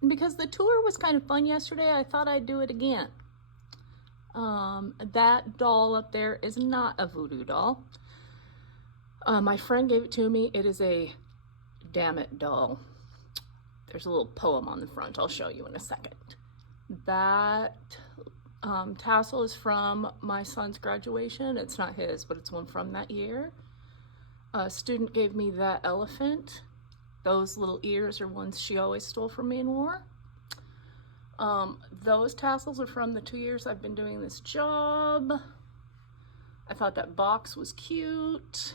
And because the tour was kind of fun yesterday, I thought I'd do it again. That doll up there is not a voodoo doll. My friend gave it to me. It is a damn it doll. There's a little poem on the front. I'll show you in a second. That tassel is from my son's graduation. It's not his, but it's one from that year. A student gave me that elephant. Those little ears are ones she always stole from me and wore. Those tassels are from the 2 years I've been doing this job. I thought that box was cute.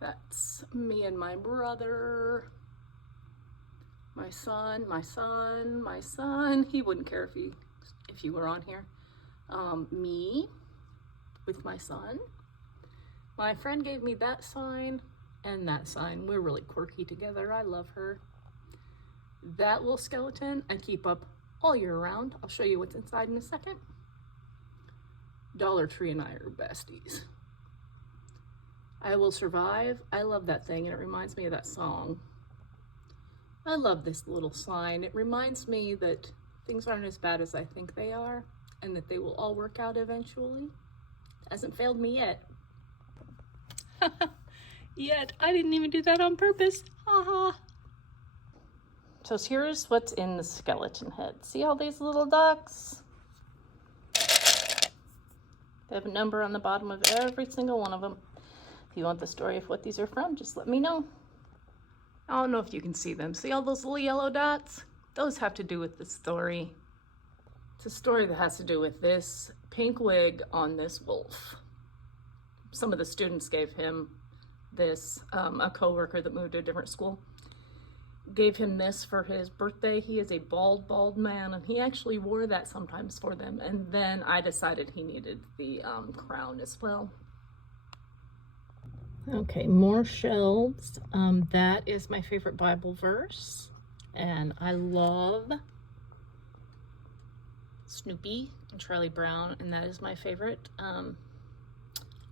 That's me and my brother. My son. He wouldn't care if you were on here. Me with my son. My friend gave me that sign and that sign. We're really quirky together. I love her. That little skeleton I keep up all year round. I'll show you what's inside in a second. Dollar Tree and I are besties. I Will Survive. I love that thing, and it reminds me of that song. I love this little sign. It reminds me that things aren't as bad as I think they are, and that they will all work out eventually. Hasn't failed me yet. Yet. I didn't even do that on purpose. Haha. So here's what's in the skeleton head. See all these little ducks? They have a number on the bottom of every single one of them. If you want the story of what these are from, just let me know. I don't know if you can see them. See all those little yellow dots? Those have to do with the story. It's a story that has to do with this pink wig on this wolf. Some of the students gave him this, a coworker that moved to a different school gave him this for his birthday. He is a bald man, and he actually wore that sometimes for them. And then I decided he needed the crown as well. Okay, more shelves. That is my favorite Bible verse, and I love Snoopy and Charlie Brown, and that is my favorite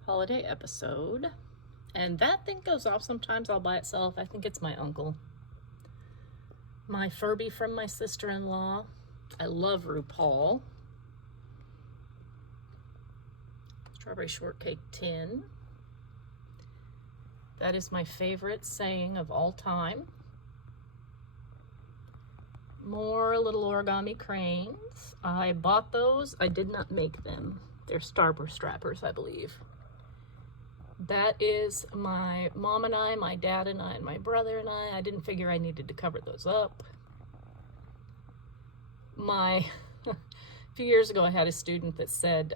holiday episode. And that thing goes off sometimes all by itself. I think it's my uncle. My Furby from my sister-in-law. I love RuPaul. Strawberry shortcake tin. That is my favorite saying of all time. More little origami cranes. I bought those. I did not make them. They're Starburst strappers, I believe. That is my mom and I, my dad and I, and my brother and I. I didn't figure I needed to cover those up. A few years ago, I had a student that said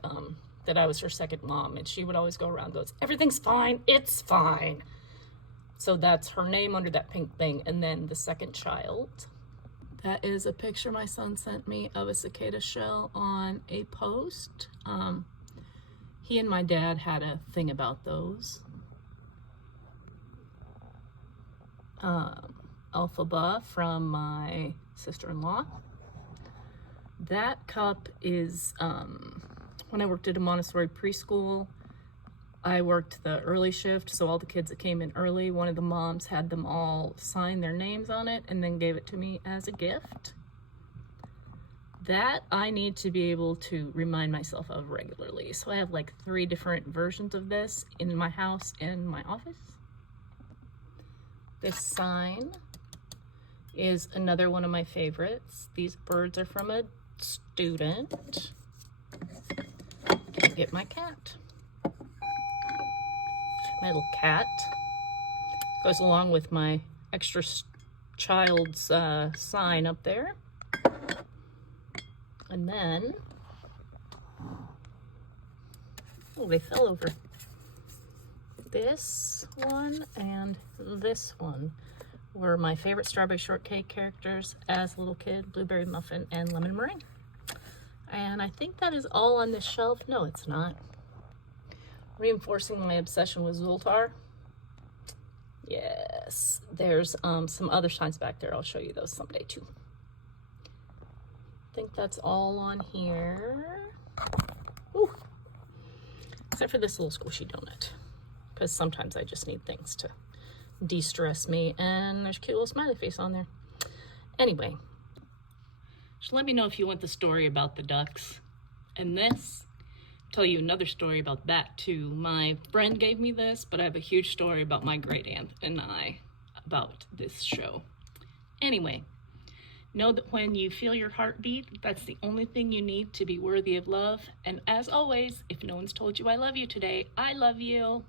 that I was her second mom, and she would always go around and goes, "Everything's fine, it's fine." So that's her name under that pink thing, and then the second child. That is a picture my son sent me of a cicada shell on a post. He and my dad had a thing about those. Alphaba from my sister-in-law. That cup is, when I worked at a Montessori preschool, I worked the early shift, so all the kids that came in early, one of the moms had them all sign their names on it and then gave it to me as a gift. That I need to be able to remind myself of regularly. So I have like 3 different versions of this in my house and my office. This sign is another one of my favorites. These birds are from a student. Can't get my cat. My little cat. Goes along with my extra child's sign up there. And then, oh, they fell over. This one and this one were my favorite strawberry shortcake characters as a little kid, Blueberry Muffin and Lemon Meringue. And I think that is all on this shelf. No, it's not. Reinforcing my obsession with Zoltar. Yes, there's some other signs back there. I'll show you those someday too. I think that's all on here. Ooh. Except for this little squishy donut, because sometimes I just need things to de-stress me, and there's a cute little smiley face on there. Anyway, Just let me know if you want the story about the ducks. And this, tell you another story about that too. My friend gave me this, but I have a huge story about my great aunt and I about this show. Anyway, know that when you feel your heartbeat, that's the only thing you need to be worthy of love. And as always, if no one's told you I love you today, I love you.